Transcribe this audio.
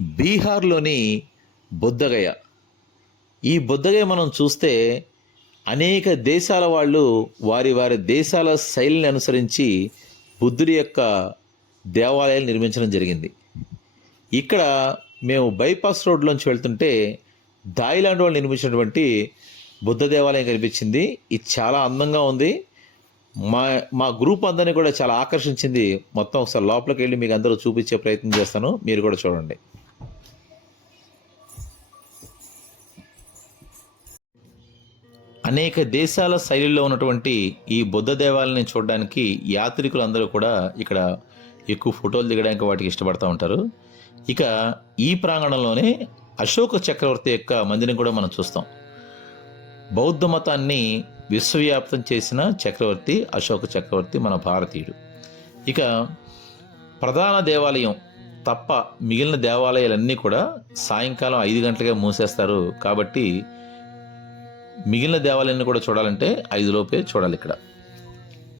బీహార్లోని బుద్ధగయ ఈ బుద్ధగయ మనం చూస్తే అనేక దేశాల వాళ్ళు వారి వారి దేశాల శైలిని అనుసరించి బుద్ధుడి యొక్క దేవాలయాలు నిర్మించడం జరిగింది. ఇక్కడ మేము బైపాస్ రోడ్లోంచి వెళ్తుంటే థాయిలాండ్ వాళ్ళు నిర్మించినటువంటి బుద్ధ దేవాలయం కనిపించింది. ఇది చాలా అందంగా ఉంది. మా మా గ్రూప్ అందరినీ కూడా చాలా ఆకర్షించింది. మొత్తం ఒకసారి లోపలికి వెళ్ళి మీకు అందరూ చూపించే ప్రయత్నం చేస్తాను. మీరు కూడా చూడండి. అనేక దేశాల శైలిలో ఉన్నటువంటి ఈ బుద్ధ దేవాలయాన్ని చూడడానికి యాత్రికులందరూ కూడా ఇక్కడ ఎక్కువ ఫోటోలు దిగడానికి వాటికి ఇష్టపడతా ఉంటారు. ఇక ఈ ప్రాంగణంలోనే అశోక చక్రవర్తి యొక్క మందిరం కూడా మనం చూస్తాం. బౌద్ధ మతాన్ని విశ్వవ్యాప్తం చేసిన చక్రవర్తి అశోక చక్రవర్తి మన భారతీయుడు. ఇక ప్రధాన దేవాలయం తప్ప మిగిలిన దేవాలయాలన్నీ కూడా సాయంకాలం ఐదు గంటలకే మూసేస్తారు. కాబట్టి మిగిలిన దేవాలయాన్ని కూడా చూడాలంటే ఐదు లోపే చూడాలి ఇక్కడ.